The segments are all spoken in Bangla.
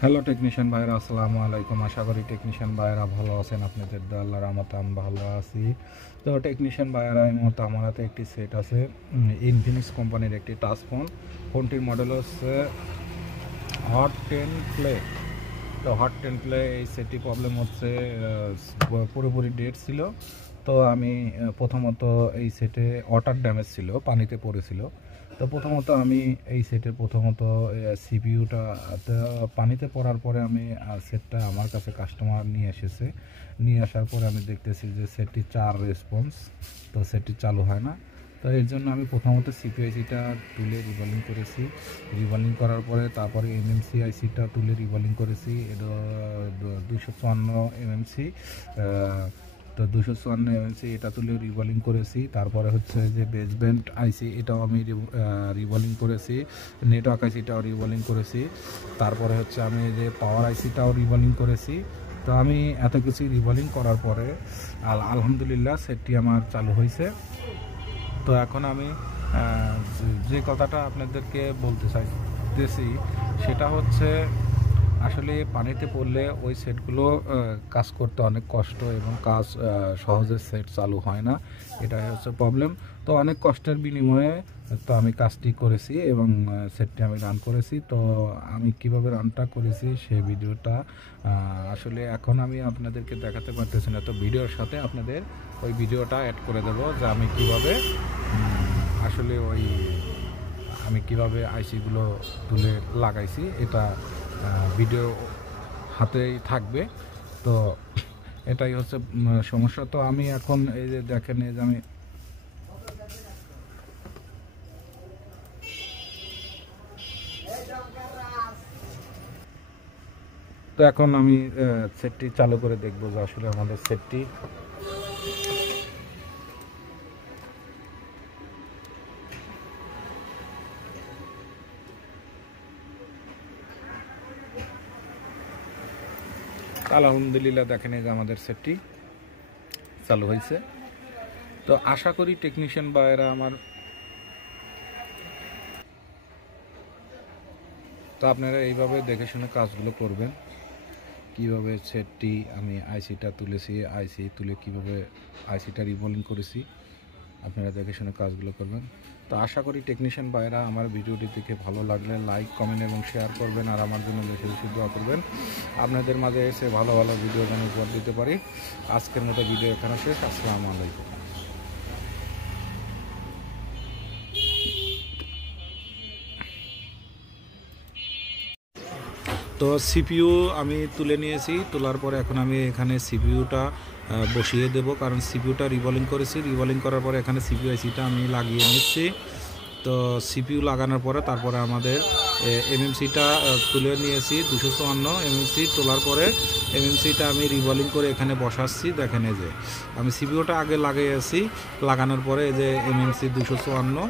হ্যালো টেকনিশিয়ান ভাইরা, আসসালামু আলাইকুম। আশা করি টেকনিশিয়ান ভাইরা ভালো আছেন। আপনাদের দোয়া আল্লাহর রহমতে আমি ভালো আছি। তো টেকনিশিয়ান ভাইরা, এই মুহূর্তে আমার হাতে একটি সেট আছে, ইনফিনিক্স কোম্পানির একটি টাচ ফোন। ফোনটির মডেল হচ্ছে হট 10 প্লে। তো হট 10 প্লে এই সেটটি প্রবলেম হচ্ছে, পুরোপুরি ডেড ছিল। তো আমি প্রথমত এই সেটে ওয়াটার ড্যামেজ ছিল, পানিতে পড়েছিল। তো প্রথমত আমি এই সেটের সিপিইউটা পানিতে পড়ার পরে আমি সেটটা আমার কাছে কাস্টমার নিয়ে এসেছে। নিয়ে আসার পরে আমি দেখতেছি যে সেটটি 4 রেসপন্স, তো সেটটি চালু হয় না। তো এর জন্য আমি প্রথমত সিপিআইসিটা তুলে রিভলিং করেছি। রিভলিং করার পরে তারপরে এমএমসি আইসিটা তুলে রিভলিং করেছি। এটা 254 এমএমসি, তো 254 এমএমসি এটা তুলে রিভলিং করেছি। তারপরে হচ্ছে যে বেসব্যান্ড আইসি, এটাও আমি রিভলিং করেছি। নেটওয়ার্ক আইসিটাও রিভলিং করেছি। তারপরে হচ্ছে আমি যে পাওয়ার আইসিটাও রিভলিং করেছি। তো আমি এত কিছু রিভলিং করার পরে আলহামদুলিল্লাহ সেটটি আমার চালু হয়েছে। তো এখন আমি যে কথাটা আপনাদেরকে বলতে চাইতেছি সেটা হচ্ছে, আসলে পানিতে পড়লে ওই সেটগুলো কাজ করতে অনেক কষ্ট এবং কাজ সহজে সেট চালু হয় না, এটাই হচ্ছে প্রবলেম। তো অনেক কষ্টের বিনিময়ে তো আমি কাজটি করেছি এবং সেটটি আমি রান করেছি। তো আমি কিভাবে রানটা করেছি সেই ভিডিওটা আসলে এখন আমি আপনাদেরকে দেখাতে পারতেছি না। তো ভিডিওর সাথে আপনাদের ওই ভিডিওটা অ্যাড করে দেবো যে আমি কিভাবে আসলে আমি কিভাবে আইসিগুলো তুলে লাগাইছি, এটা ভিডিও হাতেই থাকবে। তো এটাই হচ্ছে সমস্যা। তো আমি এখন এই যে দেখেন, এই যে আমি তো এখন আমি সেটটি চালু করে দেখবো যে আসলে আমাদের সেটটি আলহামদুলিল্লাহ দেখেন এই যে আমাদের সেটটি চালু হয়েছে। তো আশা করি টেকনিশিয়ান ভাইয়েরা আমার, তো আপনারা এইভাবে দেখে শুনে কাজগুলো করবেন। কিভাবে সেটটি আমি আইসিটা তুলেছি, আইসি তুলে কিভাবে আইসিটা রিভলিং করেছি, আপনারা দেখে শুনে কাজগুলো করবেন। তো আশা করি টেকনিশিয়ান ভাইরা আমার ভিডিওটি দেখে ভালো লাগলে লাইক, কমেন্ট এবং শেয়ার করবেন, আর আমার জন্য বেশি বেশি দোয়া করবেন। আপনাদের মাঝে এসে ভালো ভালো ভিডিও যেন উপহার দিতে পারি। আজকের মতো ভিডিও এখানে শেষ। আসসালামু আলাইকুম। তো সিপিইউ আমি তুলে নিয়েছি, তোলার পরে এখন আমি এখানে সিপিইউটা বসিয়ে দেব, কারণ সিপিইউটা রিভলিং করেছি। রিভলিং করার পরে এখানে সিপিইউ আইসিটা আমি লাগিয়ে নিচ্ছি। তো সিপিইউ লাগানোর পরে তারপরে আমাদের এমএমসিটা তুলে নিয়েছি। 254 এমএমসি তোলার পরে এমএমসিটা আমি রিভলিং করে এখানে বসাচ্ছি। দেখেন এই যে আমি সিপিইউটা আগে লাগিয়েছি, লাগানোর পরে এই যে এমএমসি 254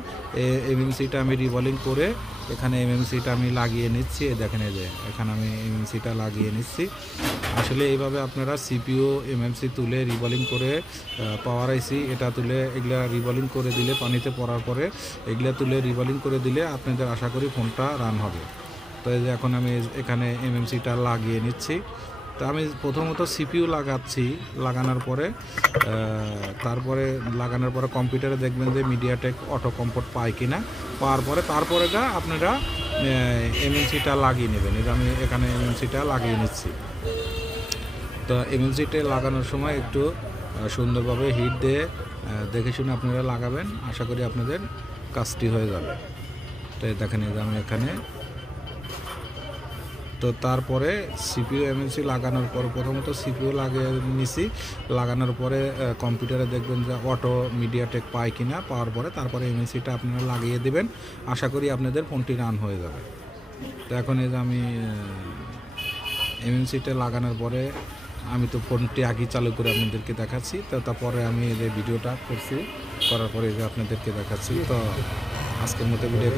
এমএমসিটা আমি রিভলিং করে এখানে এমএমসিটা আমি লাগিয়ে নিচ্ছি। দেখেন এই যে এখানে আমি এমএমসিটা লাগিয়ে নিচ্ছি। আসলে এইভাবে আপনারা সিপিইউ এমএমসি তুলে রিভলিং করে, পাওয়ার আইসি এটা তুলে এগুলা রিভলিং করে দিলে, পানিতে পড়ার পরে এগুলা তুলে রিভলিং করে দিলে আপনাদের আশা করি ফোনটা রান হবে। তো এই যে এখন আমি এখানে এমএমসিটা লাগিয়ে নিচ্ছি। তো আমি প্রথমত সিপিইউ লাগাচ্ছি, লাগানোর পরে কম্পিউটারে দেখবেন যে মিডিয়াটেক অটো কম্পোর্ট পায় কিনা, পাওয়ার পরে তারপরে আপনারা এমএমসিটা লাগিয়ে নেবেন। এটা আমি এখানে এমএমসিটা লাগিয়ে নিচ্ছি। তো এমএমসিটা লাগানোর সময় একটু সুন্দরভাবে হিট দিয়ে দেখে শুনে আপনারা লাগাবেন, আশা করি আপনাদের কাজটি হয়ে যাবে। তো দেখেন এই যে আমি এখানে, তো তারপরে সিপিইউ এমএমসি লাগানোর পর প্রথমত সিপিইউ লাগিয়ে নিছি। লাগানোর পরে কম্পিউটারে দেখবেন যে অটো মিডিয়াটেক পায় কিনা, পাওয়ার পরে তারপরে এমএমসিটা আপনারা লাগিয়ে দেবেন, আশা করি আপনাদের ফোনটি রান হয়ে যাবে। তো এখন এই যে আমি এমএমসিটা লাগানোর পরে আমি তো ফোনটি আগেই চালু করে আপনাদেরকে দেখাচ্ছি। তো তারপরে আমি এই যে ভিডিওটা করছি, করার পরে যে আপনাদেরকে দেখাচ্ছি। তো আজকের মতো ভিডিও